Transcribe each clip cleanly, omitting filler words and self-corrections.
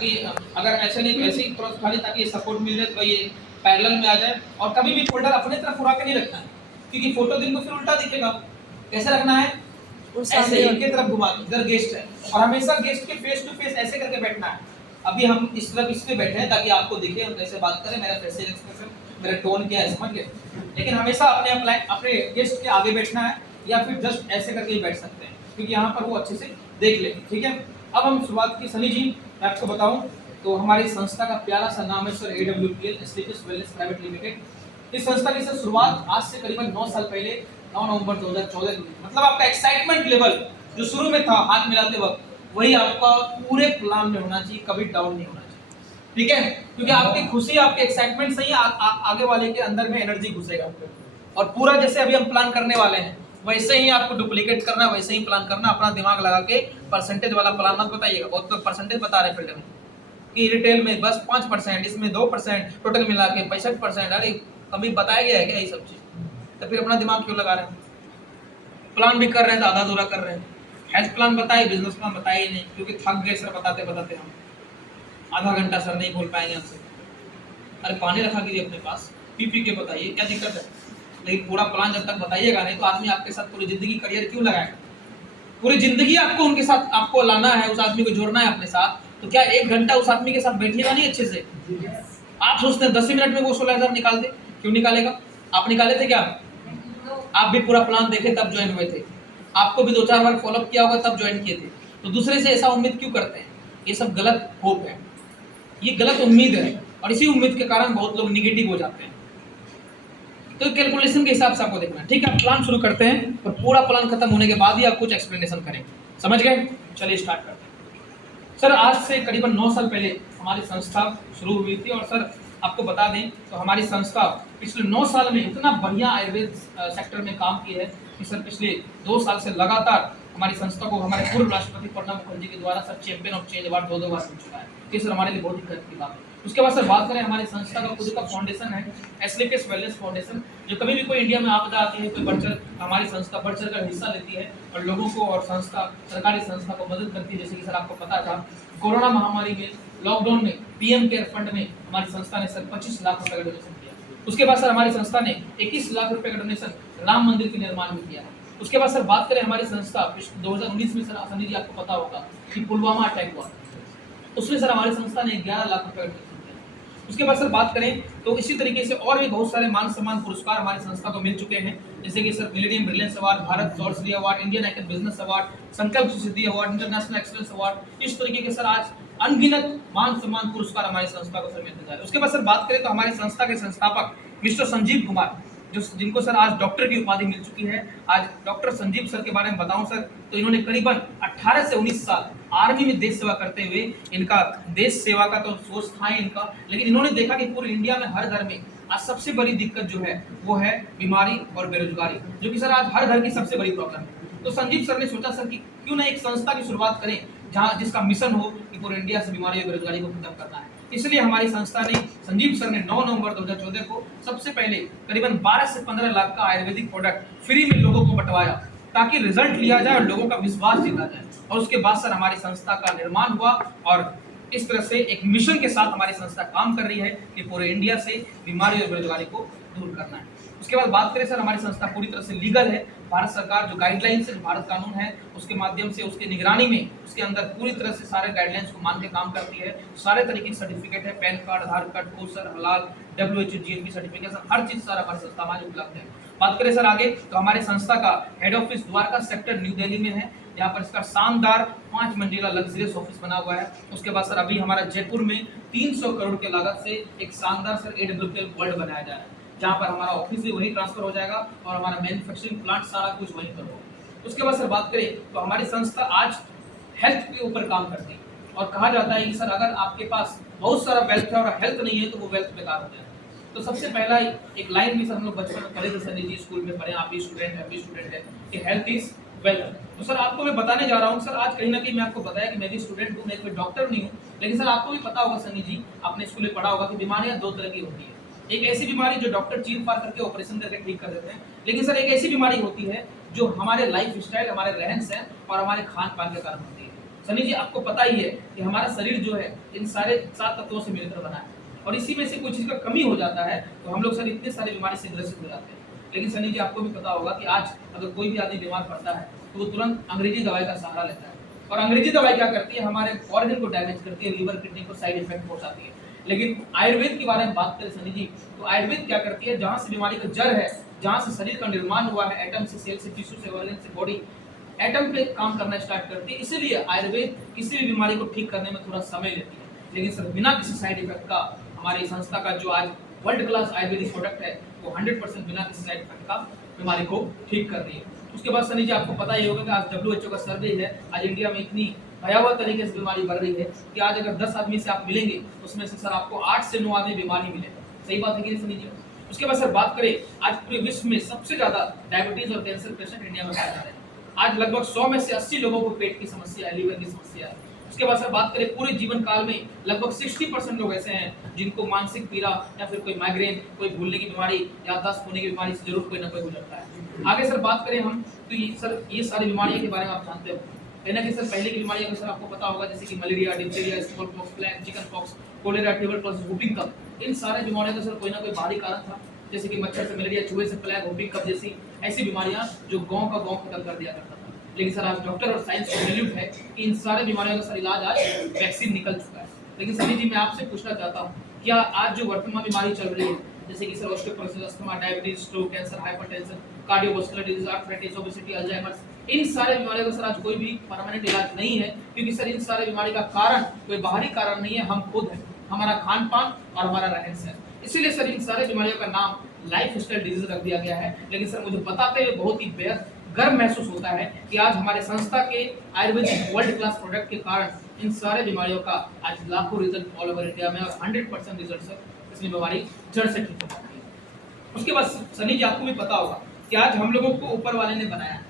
ताकि अगर ऐसे नहीं ऐसे ही क्रॉस खाली ताकि सपोर्ट मिल जाए तो ये पैरेलल में आ जाए। और कभी भी फोल्डर अपने तरफ उड़ा के नहीं रखना है, क्योंकि फोटो दिन को फिर उल्टा दिखेगा। कैसे रखना है? ऐसे इनके तरफ घुमा के, इधर गेस्ट है और हमेशा गेस्ट के फेस टू फेस ऐसे करके बैठना है। अभी हम इस तरफ इसमें बैठे हैं ताकि आपको दिखे हम कैसे बात करें, मेरा फेशियल एक्सप्रेशन, मेरा टोन क्या है, समझ गए? लेकिन हमेशा अपने गेस्ट के आगे बैठना है या फिर जस्ट ऐसे करके ही बैठ सकते हैं, क्योंकि यहाँ पर वो अच्छे से देख लेंगे। ठीक है, अब हम शुरुआत की। सनी जी मैं आपको बताऊं तो हमारी संस्था का प्यारा सा नाम है sir AWPL Asclepius wellness private limited. इस संस्था की सर शुरुआत आज से करीबन 9 साल पहले 9 नवंबर 2014 को। मतलब आपका एक्साइटमेंट लेवल जो शुरू में था हाथ मिलाते वक्त, वही आपका पूरे प्लान में होना चाहिए, कभी डाउन नहीं होना चाहिए। ठीक है, क्योंकि आपकी खुशी आपके एक्साइटमेंट से ही आगे वाले के अंदर में एनर्जी घुसेगा। और पूरा जैसे अभी हम प्लान करने वाले हैं वैसे ही आपको डुप्लीकेट करना, वैसे ही प्लान करना। अपना दिमाग लगा के परसेंटेज वाला प्लान मत बताइएगा। बहुत लोग परसेंटेज बता रहे फिल्टर में कि रिटेल में बस 5%, इसमें 2%, टोटल मिला के 65%। अरे कभी बताया गया है क्या ये सब चीज? तो फिर अपना दिमाग क्यों लगा रहे हैं? प्लान भी कर रहे हैं तो आधा अधूरा कर रहे हैं। हेल्थ प्लान बताइए, बिजनेस प्लान बताइए नहीं, क्योंकि थक गए सर बताते बताते। हम आधा घंटा सर नहीं बोल पाएंगे हमसे। अरे पानी रखा कीजिए अपने पास, पी के बताइए, क्या दिक्कत है? लेकिन पूरा प्लान जब तक बताइएगा नहीं तो आदमी आपके साथ पूरी जिंदगी करियर क्यों लगाएगा? पूरी जिंदगी आपको उनके साथ आपको लाना है, उस आदमी को जोड़ना है अपने साथ, तो क्या 1 घंटा उस आदमी के साथ बैठिएगा नहीं अच्छे से? आप सोचते हैं 10 मिनट में वो 16,000 निकाल दे, क्यों निकालेगा? आप निकाले थे क्या? आप भी पूरा प्लान देखे तब ज्वाइन हुए थे, आपको भी 2-4 बार फॉलोअप किया होगा तब ज्वाइन किए थे। तो दूसरे से ऐसा उम्मीद क्यों करते हैं? ये सब गलत होप है, ये गलत उम्मीद है, और इसी उम्मीद के कारण बहुत लोग निगेटिव हो जाते हैं। तो कैलकुलेशन के हिसाब से आपको देखना है। ठीक है, प्लान शुरू करते हैं और पूरा प्लान खत्म होने के बाद ही आप कुछ एक्सप्लेनेशन करेंगे। समझ गए? चलिए स्टार्ट करते हैं। सर आज से करीबन 9 साल पहले हमारी संस्था शुरू हुई थी। और सर आपको बता दें तो हमारी संस्था पिछले 9 साल में इतना बढ़िया आयुर्वेद सेक्टर में काम की है कि सर पिछले 2 साल से लगातार हमारी संस्था को हमारे पूर्व राष्ट्रपति प्रणब मुखर्जी के द्वारा sir champion of change award 2 बार मिल चुका है। ये सर हमारे लिए बहुत ही गर्व की बात है। उसके बाद सर बात करें, हमारी संस्था का खुद का फाउंडेशन है एस्लीपियस वेलनेस फाउंडेशन, जो कभी भी कोई इंडिया में आपदा आती है, कोई बढ़चढ़ हमारी संस्था बढ़चढ़ कर हिस्सा लेती है और लोगों को और संस्था सरकारी संस्था को मदद करती है। जैसे कि सर आपको पता था कोरोना महामारी में लॉकडाउन में पीएम केयर फंड में हमारी संस्था ने सर 25 लाख रुपए का डोनेशन किया। उसके बाद सर हमारी संस्था ने 21 लाख रुपए का डोनेशन राम मंदिर के निर्माण में किया है। उसके बाद सर बात करें हमारी संस्था 2019 में सर सनी जी आपको पता होगा कि पुलवामा अटैक हुआ, उसमें सर हमारी संस्था ने 11 लाख रुपए का डोनेशन किया। उसके बाद सर बात करें तो इसी तरीके से और भी बहुत सारे मान सम्मान पुरस्कार हमारी संस्था को मिल चुके हैं, जैसे कि sir millennium brilliance award, Bharat Saurashri award, Indian icon business award, Sankalp Siddhi award, international excellence award. इस तरीके के सर आज अनगिनत मान सम्मान पुरस्कार हमारी संस्था को सर मिलते जा रहे हैं। उसके बाद सर बात करें तो हमारी संस्था के संस्थापक मिस्टर संजीव कुमार, जो जिनको सर आज डॉक्टर की उपाधि मिल चुकी है। आज डॉक्टर संजीव सर के बारे में बताऊं सर तो इन्होंने करीबन 18 से 19 साल आर्मी में देश सेवा करते हुए, इनका देश सेवा का तो सोच था इनका, लेकिन इन्होंने देखा कि पूरे इंडिया में हर घर में आज सबसे बड़ी दिक्कत जो है वो है बीमारी और बेरोजगारी, जो कि सर आज हर घर की सबसे बड़ी प्रॉब्लम है। तो संजीव सर ने सोचा सर कि क्यों ना एक संस्था की शुरुआत करें जहाँ जिसका मिशन हो कि पूरे इंडिया से बीमारी और बेरोजगारी को खत्म करना है। इसलिए हमारी संस्था ने संजीव सर ने 9 नवंबर 2014 को सबसे पहले करीबन 12 से 15 लाख का आयुर्वेदिक प्रोडक्ट फ्री में लोगों को बंटवाया, ताकि रिजल्ट लिया जाए और लोगों का विश्वास जीता जाए। और उसके बाद सर हमारी संस्था का निर्माण हुआ और इस तरह से एक मिशन के साथ हमारी संस्था काम कर रही है कि पूरे इंडिया से बीमारी और बेरोजगारी को दूर करना है। उसके बाद बात करें सर हमारी संस्था पूरी तरह से लीगल है। भारत सरकार जो गाइडलाइंस है, भारत कानून है, उसके माध्यम से उसके निगरानी में उसके अंदर पूरी तरह से सारे गाइडलाइंस को मान के काम करती है। सारे तरीके के सर्टिफिकेट है, पैन कार्ड, आधार कार्ड, कोसर, हलाल, WHO GMP सर्टिफिकेशन, हर चीज सारा हमारी संस्था में उपलब्ध है। बात करें सर आगे तो हमारी संस्था का head office Dwarka sector new Delhi में है, यहाँ पर इसका शानदार 5 मंजिला लग्जरियस ऑफिस बना हुआ है। उसके बाद सर अभी हमारा जयपुर में 300 करोड़ के लागत से एक शानदार सर AWPL वर्ल्ड बनाया जा रहा है, जहाँ पर हमारा ऑफिस भी वहीं ट्रांसफर हो जाएगा और हमारा मैन्युफैक्चरिंग प्लांट सारा कुछ वहीं पर होगा। उसके बाद सर बात करें तो हमारी संस्था आज हेल्थ के ऊपर काम करती है और कहा जाता है कि सर अगर आपके पास बहुत सारा वेल्थ है और हेल्थ नहीं है तो वो वेल्थ बेकार हो जाए। तो सबसे पहला एक लाइन भी सर हम लोग बचपन में पढ़े थे, सर जी स्कूल में पढ़े, आप भी स्टूडेंट है, भी स्टूडेंट है, कि हेल्थ इज वेल्थ। तो सर आपको मैं बताने जा रहा हूँ सर, आज कहीं ना कहीं मैं आपको बताया कि मैं भी स्टूडेंट हूँ, मैं कोई डॉक्टर नहीं हूँ, लेकिन सर आपको भी पता होगा सनी जी, आपने स्कूल में पढ़ा होगा कि बीमारियां 2 तरह की होती है। एक ऐसी बीमारी जो डॉक्टर चीर फाड़ करके ऑपरेशन करके ठीक कर देते हैं, लेकिन सर एक ऐसी बीमारी होती है जो हमारे लाइफ स्टाइल, हमारे रहन सहन और हमारे खान पान के कारण होती है। सनी जी आपको पता ही है कि हमारा शरीर जो है इन सारे 7 तत्वों से मिलकर बना है, और इसी में से कोई चीज़ का कमी हो जाता है तो हम लोग सर इतने सारी बीमारी से ग्रसित हो जाते हैं। लेकिन सनी जी आपको भी पता होगा कि आज अगर कोई भी आदमी बीमार पड़ता है तो वो तुरंत अंग्रेजी दवाई का सहारा लेता है, और अंग्रेजी दवाई क्या करती है, हमारे ऑर्गन को डैमेज करती है, लीवर किडनी को साइड इफेक्ट पहुंचाती है। लेकिन आयुर्वेद के बारे में बात करें सनी जी, तो आयुर्वेद क्या करती है, जहाँ से बीमारी का जड़ है, जहाँ से शरीर का निर्माण हुआ है, एटम से, सेल से, टिश्यू से, ऑर्गन से, बॉडी एटम पे काम करना स्टार्ट करती है। इसीलिए आयुर्वेद किसी भी बीमारी को ठीक करने में थोड़ा समय लेती है, लेकिन सर बिना किसी साइड इफेक्ट का हमारी संस्था का जो आज वर्ल्ड क्लास आयुर्वेदिक प्रोडक्ट है वो 100% बिना किसी साइड इफेक्ट का बीमारी को ठीक कर रही है। उसके बाद सनी जी आपको पता ही होगा कि आज WHO का सर्वे है, आज इंडिया में इतनी भयावह तरीके से बीमारी बढ़ रही है कि आज अगर 10 आदमी से आप मिलेंगे उसमें से सर आपको 8 से 9 आदमी बीमारी मिलेगा। सही बात है कि नहीं सनी जी? उसके बाद सर बात करें, आज पूरे विश्व में सबसे ज्यादा डायबिटीज और कैंसर पेशेंट इंडिया में पाए जा रहे हैं। आज लगभग 100 में से 80 लोगों को पेट की समस्या है, लीवर की समस्या है। उसके बाद सर बात करें पूरे जीवन काल में लगभग 60% लोग ऐसे हैं जिनको मानसिक पीड़ा या फिर कोई माइग्रेन, कोई भूलने की बीमारी, याददाश्त खोने की बीमारी से जरूर कोई ना कोई गुजरता है। आगे सर बात करें हम तो ये सारी बीमारियों के बारे में आप जानते हो। कहीं ना कहीं सर पहले की बीमारियों का सर आपको पता होगा, जैसे कि malaria, diphtheria, small pox, plague, chicken pox, cholera, tuberculosis, whooping cough, इन सारे बीमारियों का सर कोई ना कोई बाहरी कारण था, जैसे कि मच्छर से मलेरिया, चूहे से प्लेग, वुपिंग कफ जैसी ऐसी बीमारियां जो गांव का गांव खत्म कर दिया करता था। लेकिन सर आज डॉक्टर और साइंस को सैल्यूट है कि इन सारे बीमारियों का सर इलाज आज वैक्सीन निकल चुका है। लेकिन सनी जी मैं आपसे पूछना चाहता हूँ, क्या आज जो वर्तमान बीमारी चल रही है, जैसे कि sir osteoporosis, asthma, diabetes, stroke, cancer, hypertension, cardiovascular disease, arthritis, obesity, Alzheimer's, इन सारे बीमारियों का सर आज कोई भी परमानेंट इलाज नहीं है, क्योंकि सर इन सारे बीमारी का कारण कोई बाहरी कारण नहीं है, हम खुद हैं, हमारा खान पान और हमारा रहन सहन। इसीलिए सर इन सारे बीमारियों का नाम लाइफ स्टाइल डिजीज रख दिया गया है। लेकिन सर मुझे बताते हुए बहुत ही बेहद गर्व महसूस होता है कि आज हमारे संस्था के आयुर्वेदिक वर्ल्ड क्लास प्रोडक्ट के कारण इन सारे बीमारियों का आज लाखों रिजल्ट ऑल ओवर इंडिया में, और 100% रिजल्ट सर इसमें बीमारी जड़ से ठीक हो जाती है। उसके बाद सनी जी आपको भी पता होगा कि आज हम लोगों को ऊपर वाले ने बनाया है,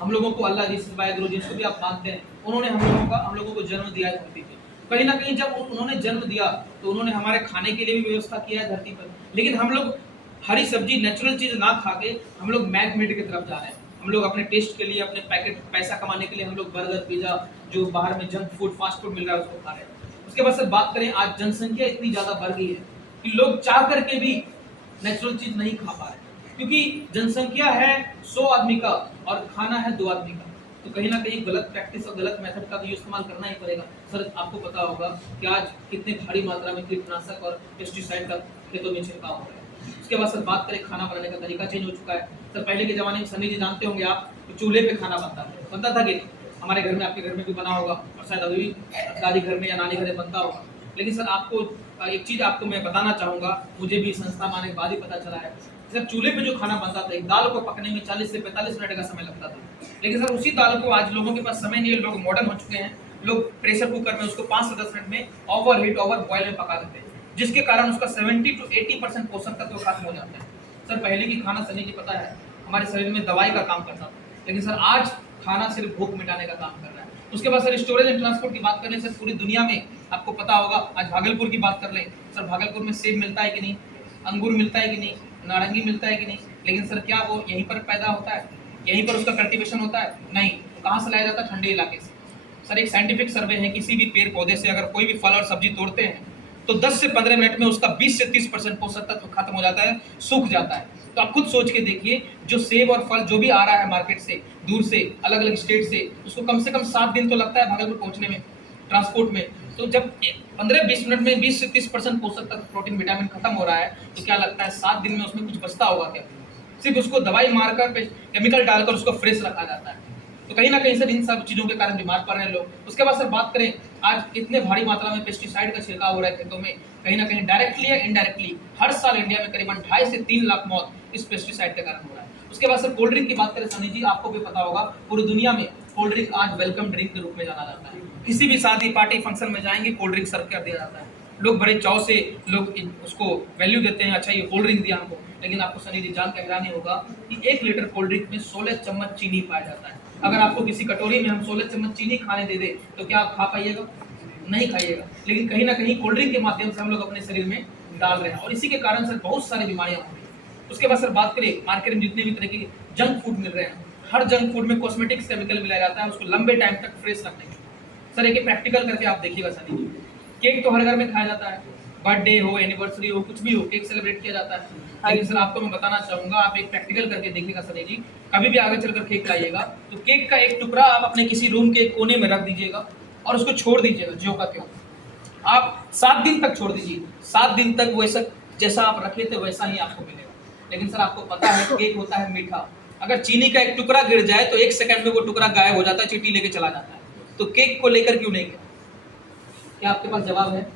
हम लोगों को अल्लाह जी, वाहिगुरु जिसको भी आप मानते हैं, उन्होंने हम लोगों को जन्म दिया है धरती पे। कहीं ना कहीं जब उन्होंने जन्म दिया तो उन्होंने हमारे खाने के लिए भी व्यवस्था किया है धरती पर, लेकिन हम लोग हरी सब्जी नेचुरल चीज ना खा के हम लोग मैद मेड की तरफ जा रहे हैं। हम लोग अपने टेस्ट के लिए, अपने पैकेट पैसा कमाने के लिए हम लोग बर्गर, पिज्जा, जो बाहर में जंक फूड, फास्ट फूड मिल रहा है उसको खा रहे हैं। उसके बाद सर बात करें, आज जनसंख्या इतनी ज्यादा बढ़ गई है कि लोग चाह करके भी नेचुरल चीज नहीं खा पा रहे, क्योंकि जनसंख्या है 100 आदमी का और खाना है 2 आदमी का, तो कहीं ना कहीं गलत प्रैक्टिस और गलत मेथड का तो इस्तेमाल करना ही पड़ेगा। सर आपको पता होगा कि आज कितने भारी मात्रा में कीटनाशक और पेस्टिसाइड का खेतों में छिड़काव हो रहा है। उसके बाद सर बात करें, खाना बनाने का तरीका चेंज हो चुका है। सर पहले के जमाने में सनी जी जानते होंगे आप, तो चूल्हे पे खाना बनता था कि हमारे घर में, आपके घर में भी बना होगा, और शायद अभी भी दादी घर में या नानी घर में बनता होगा। लेकिन सर आपको एक चीज आपको मैं बताना चाहूंगा, मुझे भी संस्था में आने के बाद ही पता चला है। सर चूल्हे पे जो खाना बनता था, एक दाल को पकने में 40 से 45 मिनट का समय लगता था, लेकिन सर उसी दाल को आज लोगों के पास समय नहीं है, लोग मॉडर्न हो चुके हैं, लोग प्रेशर कुकर में उसको 5 से 10 मिनट में ओवर बॉयल में पका देते हैं, जिसके कारण उसका 70 to 80% पोषक तत्व खत्म हो जाते हैं। सर पहले की खाना सनी जी पता है हमारे शरीर में दवाई का काम करता था, लेकिन सर आज खाना सिर्फ भूख मिटाने का काम कर रहा है। उसके बाद सर स्टोरेज एंड ट्रांसपोर्ट की बात करें, सर पूरी दुनिया में आपको पता होगा, आज भागलपुर की बात कर लें, सर भागलपुर में सेब मिलता है कि नहीं, अंगूर मिलता है कि नहीं, नारंगी मिलता है कि नहीं, लेकिन सर क्या वो यहीं पर पैदा होता है, यहीं पर उसका कल्टीवेशन होता है? नहीं, तो कहाँ से लाया जाता है? ठंडे इलाके से। सर एक साइंटिफिक सर्वे है, किसी भी पेड़ पौधे से अगर कोई भी फल और सब्जी तोड़ते हैं तो 10 से 15 मिनट में उसका 20 से 30% पोषक तत्व खत्म हो जाता है, सूख जाता है। तो आप खुद सोच के देखिए, जो सेब और फल जो भी आ रहा है मार्केट से, दूर से, अलग अलग स्टेट से, उसको कम से कम 7 दिन तो लगता है भागलपुर पहुंचने में, ट्रांसपोर्ट में। तो जब 15-20 मिनट में 20 से 30% पोषक तत्व, प्रोटीन, विटामिन खत्म हो रहा है, तो क्या लगता है 7 दिन में उसमें कुछ बचता होगा क्या? सिर्फ उसको दवाई मारकर, केमिकल डालकर उसको फ्रेश रखा जाता है। तो कहीं ना कहीं सर इन सब चीजों के कारण बीमार पड़ रहे हैं लोग। उसके बाद सर बात करें, आज इतने भारी मात्रा में पेस्टिसाइड का छिड़काव हो रहा है खेतों में, कहीं ना कहीं डायरेक्टली या इनडायरेक्टली हर साल इंडिया में करीबन 2.5 से 3 लाख मौत इस पेस्टिसाइड के कारण हो रहा है। उसके बाद सर कोल्ड ड्रिंक की बात करें सनी जी, आपको भी पता होगा, पूरी दुनिया में कोल्ड ड्रिंक आज वेलकम ड्रिंक के रूप में जाना जाता है। किसी भी शादी, पार्टी, फंक्शन में जाएंगे, कोल्ड ड्रिंक सर्व कर दिया जाता है, लोग बड़े चाव से लोग उसको वैल्यू देते हैं, अच्छा ये कोल्ड ड्रिंक दिया हमको। लेकिन आपको सनी जी जान के हैरानी होगा कि 1 लीटर कोल्ड ड्रिंक में 16 चम्मच चीनी पाया जाता है। अगर आपको किसी कटोरी में हम 16 चम्मच चीनी खाने दे दे तो क्या आप खा पाइएगा? नहीं खाइएगा। लेकिन कहीं ना कहीं कोल्ड ड्रिंक के माध्यम से हम लोग अपने शरीर में डाल रहे हैं, और इसी के कारण सर बहुत सारी बीमारियां हो रही हैं। उसके बाद सर बात करें, मार्केट में जितने भी तरह के जंक फूड मिल रहे हैं, हर जंक फूड में कॉस्मेटिक्स केमिकल मिलाया जाता है उसको लंबे टाइम तक फ्रेश रखने के, सर एक प्रैक्टिकल करके आप देखिएगा सनी जी, केक तो हर घर में खाया जाता है, बर्थडे हो, एनिवर्सरी हो, कुछ भी हो, केक सेलिब्रेट किया जाता है। लेकिन सर आपको मैं बताना चाहूंगा, आप एक प्रैक्टिकल करके देखिएगा सनी जी, कभी भी आगे चलकर केक लाइएगा तो केक का एक टुकड़ा आप अपने किसी रूम के कोने में रख दीजिएगा और उसको छोड़ दीजिएगा ज्यों का त्यों। आप 7 दिन तक छोड़ दीजिए, 7 दिन तक वैसा जैसा आप रखे थे वैसा ही आपको मिलेगा। लेकिन सर आपको पता है केक होता है मीठा, अगर चीनी का एक टुकड़ा गिर जाए तो 1 सेकंड में वो टुकड़ा गायब हो जाता है, चींटी लेके चला जाता है। तो केक को लेकर क्यों नहीं गया? क्या आपके पास जवाब है?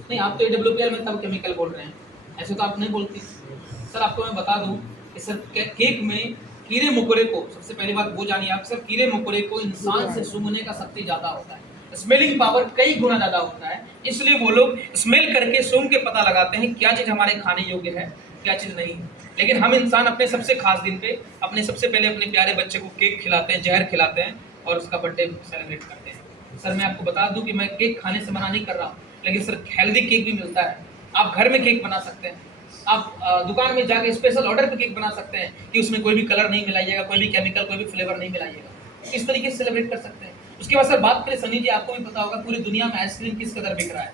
नहीं, आप तो AWPL में तब केमिकल बोल रहे हैं, ऐसे तो आप नहीं बोलती। सर आपको मैं बता दूं कि सर केक में कीड़े मकोड़े को, सबसे पहली बात वो जानिए आप, सर कीड़े मकोड़े को इंसान से सूंघने का शक्ति ज्यादा होता है, स्मेलिंग पावर कई गुना ज्यादा होता है, इसलिए वो लोग स्मेल करके सूंघ के पता लगाते हैं क्या चीज हमारे खाने योग्य है, क्या चीज नहीं है। लेकिन हम इंसान अपने सबसे खास दिन पे अपने सबसे पहले अपने प्यारे बच्चे को केक खिलाते हैं, जहर खिलाते हैं और उसका बर्थडे सेलिब्रेट करते हैं। सर मैं आपको बता दूं कि मैं केक खाने से मना नहीं कर रहा हूँ, लेकिन सर हेल्दी केक भी मिलता है, आप घर में केक बना सकते हैं, आप दुकान में जाके स्पेशल ऑर्डर पे केक बना सकते हैं कि उसमें कोई भी कलर नहीं मिलाइएगा, कोई भी केमिकल, कोई भी फ्लेवर नहीं मिलाइएगा, इस तरीके से सेलिब्रेट कर सकते हैं। उसके बाद सर बात करें सनी जी, आपको भी पता होगा पूरी दुनिया में आइसक्रीम किस कदर बिक रहा है,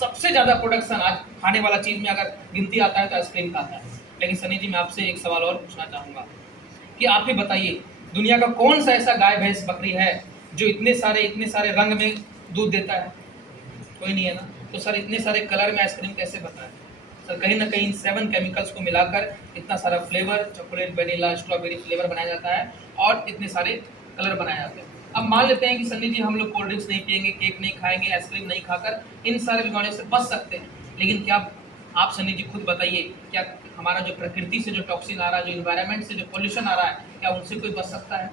सबसे ज्यादा प्रोडक्शन आज खाने वाला चीज में अगर गिनती आता है तो आइसक्रीम का आता है। लेकिन सनी जी मैं आपसे एक सवाल और पूछना चाहूंगा कि आप ही बताइए दुनिया का कौन सा ऐसा गाय भैंस बकरी है जो इतने सारे रंग में दूध देता है? कोई नहीं है ना। तो सर इतने सारे कलर में आइसक्रीम कैसे बनता है? सर कहीं ना कहीं 7 केमिकल्स को मिलाकर इतना सारा flavour, chocolate, vanilla, strawberry flavour बनाया जाता है और इतने सारे कलर बनाए जाते हैं। अब मान लेते हैं कि सनी जी हम लोग कोल्ड ड्रिंक्स नहीं पियेंगे, केक नहीं खाएंगे, आइसक्रीम नहीं खाकर इन सारे बीमारियों से बच सकते हैं, लेकिन क्या आप सनी जी खुद बताइए, क्या हमारा जो प्रकृति से जो टॉक्सिन आ रहा है, जो इन्वायरमेंट से जो पोल्यूशन आ रहा है, क्या उनसे कोई बच सकता है?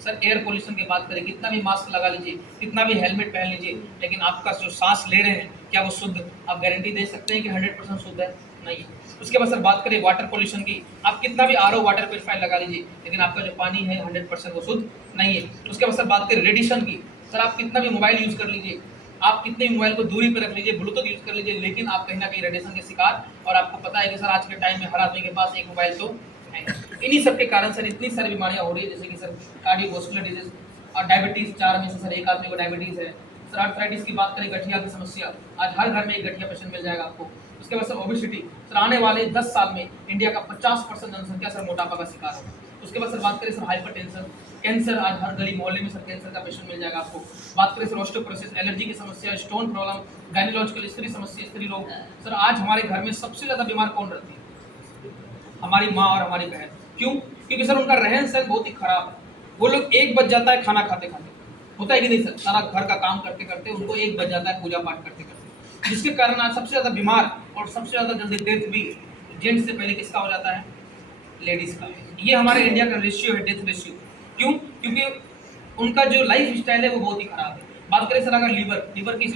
सर एयर पोल्यूशन की बात करें, कितना भी मास्क लगा लीजिए, कितना भी हेलमेट पहन लीजिए, लेकिन आपका जो सांस ले रहे हैं क्या वो शुद्ध, आप गारंटी दे सकते हैं कि 100% शुद्ध है? नहीं। उसके बाद सर बात करें वाटर पोल्यूशन की, आप कितना भी RO वाटर प्यूरिफायर लगा लीजिए, लेकिन आपका जो पानी है 100% वो शुद्ध नहीं है। उसके बाद सर बात करें रेडिएशन की, सर आप कितना भी मोबाइल यूज़ कर लीजिए, आप कितने भी मोबाइल को दूरी पर रख लीजिए, ब्लूटूथ यूज़ कर लीजिए, लेकिन आप कहीं ना कहीं रेडिएशन के शिकार, और आपको पता है कि सर आज के टाइम में हर आदमी के पास एक मोबाइल तो है। इन्हीं सब के कारण सर इतनी सारी बीमारियां हो रही है, जैसे कि सर कार्डियोवास्कुलर डिजीज और डायबिटीज़, 4 में से सर एक आदमी को डायबिटीज़ है। सर आर्थराइटिस की बात करें, गठिया की समस्या, आज हर घर में एक गठिया पेशेंट मिल जाएगा आपको। उसके बाद सर ओबेसिटी, सर आने वाले 10 साल में इंडिया का 50% जनसंख्या सर मोटापा का शिकार होगा। उसके बाद सर बात करें सर हाइपरटेंशन, कैंसर, आज हर गली मोहल्ले में सर कैंसर का पेशेंट मिल जाएगा आपको। बात करें सर ऑस्टियोपोरोसिस, एलर्जी की समस्या, स्टोन प्रॉब्लम, गायनोलॉजिकल स्त्री समस्या, स्त्री रोग। सर आज हमारे घर में सबसे ज़्यादा बीमार कौन रहती है? हमारी माँ और हमारी बहन। क्यों? क्योंकि सर उनका रहन सहन बहुत ही खराब है। वो लोग 1 बज जाता है खाना खाते खाते, होता है कि नहीं सर, सारा घर का काम करते करते उनको 1 बज जाता है पूजा पाठ करते करते, जिसके कारण आज सबसे ज़्यादा बीमार और सबसे ज़्यादा जल्दी डेथ भी जेंट्स से पहले किसका हो जाता है? लेडीज़ का। ये हमारे इंडिया का रेशियो है, डेथ रेशियो। क्यों? क्योंकि उनका जो लाइफ स्टाइल है वो बहुत ही खराब है। बात करें सर अगर लीवर की,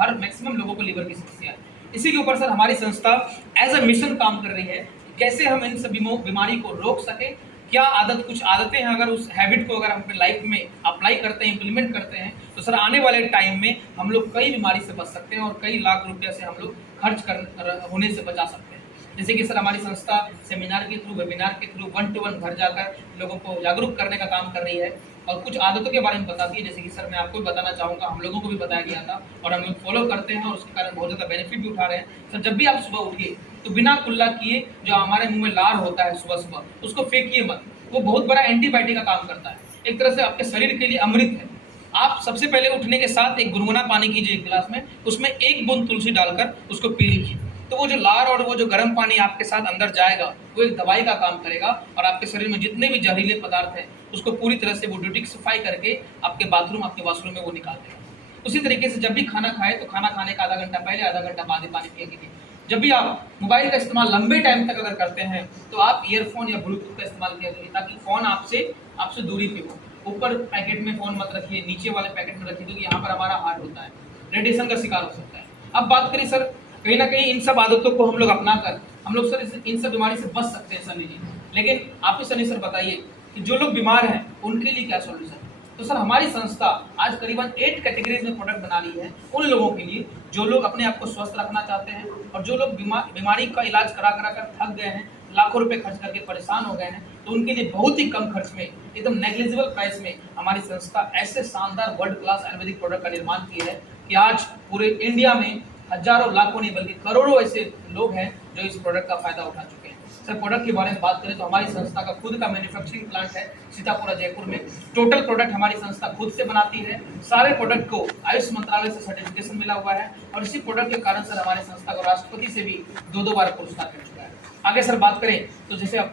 हर मैक्सिमम लोगों को लीवर की समस्या है। इसी के ऊपर सर हमारी संस्था एज अ मिशन काम कर रही है, कैसे हम इन सभी बीमारी को रोक सकें। क्या कुछ आदतें हैं, अगर उस हैबिट को अगर हम अपनी लाइफ में अप्लाई करते हैं, इम्प्लीमेंट करते हैं, तो सर आने वाले टाइम में हम लोग कई बीमारी से बच सकते हैं और कई लाख रुपये से हम लोग खर्च होने से बचा सकते हैं। जैसे कि सर हमारी संस्था सेमिनार के थ्रू, वेबिनार के थ्रू 1 to 1 घर जाकर लोगों को जागरूक करने का काम कर रही है और कुछ आदतों के बारे में बताती है। जैसे कि सर मैं आपको भी बताना चाहूँगा, हम लोगों को भी बताया गया था और हम लोग फॉलो करते हैं और उसके कारण बहुत ज़्यादा बेनिफिट भी उठा रहे हैं। सर जब भी आप सुबह उठिए तो बिना कुल्ला किए जो हमारे मुंह में लार होता है सुबह सुबह, उसको फेंकिए मत, वो बहुत बड़ा एंटीबायोटिक का काम करता है, एक तरह से आपके शरीर के लिए अमृत है। आप सबसे पहले उठने के साथ एक गुनगुना पानी कीजिए 1 गिलास में, उसमें 1 बूंद तुलसी डालकर उसको पी लीजिए, तो वो जो लार और वो जो गर्म पानी आपके साथ अंदर जाएगा वो एक दवाई का काम करेगा और आपके शरीर में जितने भी जहरीले पदार्थ हैं उसको पूरी तरह से वो डिटॉक्सिफाई करके आपके बाथरूम, आपके वॉशरूम में वो निकाल देगा। उसी तरीके से जब भी खाना खाए तो खाना खाने का आधा घंटा पहले, आधा घंटा बाद ही पानी पिया कीजिए। जब भी आप मोबाइल का इस्तेमाल लंबे टाइम तक अगर करते हैं तो आप ईयरफोन या ब्लूटूथ का इस्तेमाल किया करिए, ताकि फ़ोन आपसे दूरी पे हो। ऊपर पैकेट में फ़ोन मत रखिए, नीचे वाले पैकेट में रखिए, क्योंकि यहाँ पर हमारा हार्ट होता है, रेडिएशन का शिकार हो सकता है। अब बात करें सर, कहीं ना कहीं इन सब आदतों को हम लोग अपना कर हम लोग सर इन सब बीमारी से बच सकते हैं सनी जी। लेकिन आप ही सनी सर बताइए कि जो लोग बीमार हैं उनके लिए क्या सॉल्यूशन? तो सर हमारी संस्था आज करीबन 8 कैटेगरीज में प्रोडक्ट बना रही है उन लोगों के लिए जो लोग अपने आप को स्वस्थ रखना चाहते हैं और जो लोग बीमारी का इलाज करा कर थक गए हैं, लाखों रुपए खर्च करके परेशान हो गए हैं, तो उनके लिए बहुत ही कम खर्च में, एकदम नेग्लिजिबल प्राइस में हमारी संस्था ऐसे शानदार वर्ल्ड क्लास आयुर्वेदिक प्रोडक्ट का निर्माण की है कि आज पूरे इंडिया में हजारों लाखों नहीं बल्कि करोड़ों ऐसे लोग हैं जो इस प्रोडक्ट का फायदा उठा चुके हैं। सर प्रोडक्ट के बारे में बात करें तो हमारी संस्था का खुद का मैन्युफैक्चरिंग प्लांट है सीतापुरा जयपुर में। टोटल प्रोडक्ट हमारी संस्था खुद से बनाती है। सारे प्रोडक्ट को आयुष मंत्रालय से सर्टिफिकेशन मिला हुआ है और इसी प्रोडक्ट के कारण सर हमारी संस्था को राष्ट्रपति से भी 2 बार पुरस्कार मिल चुका है। आगे सर बात करें तो जैसे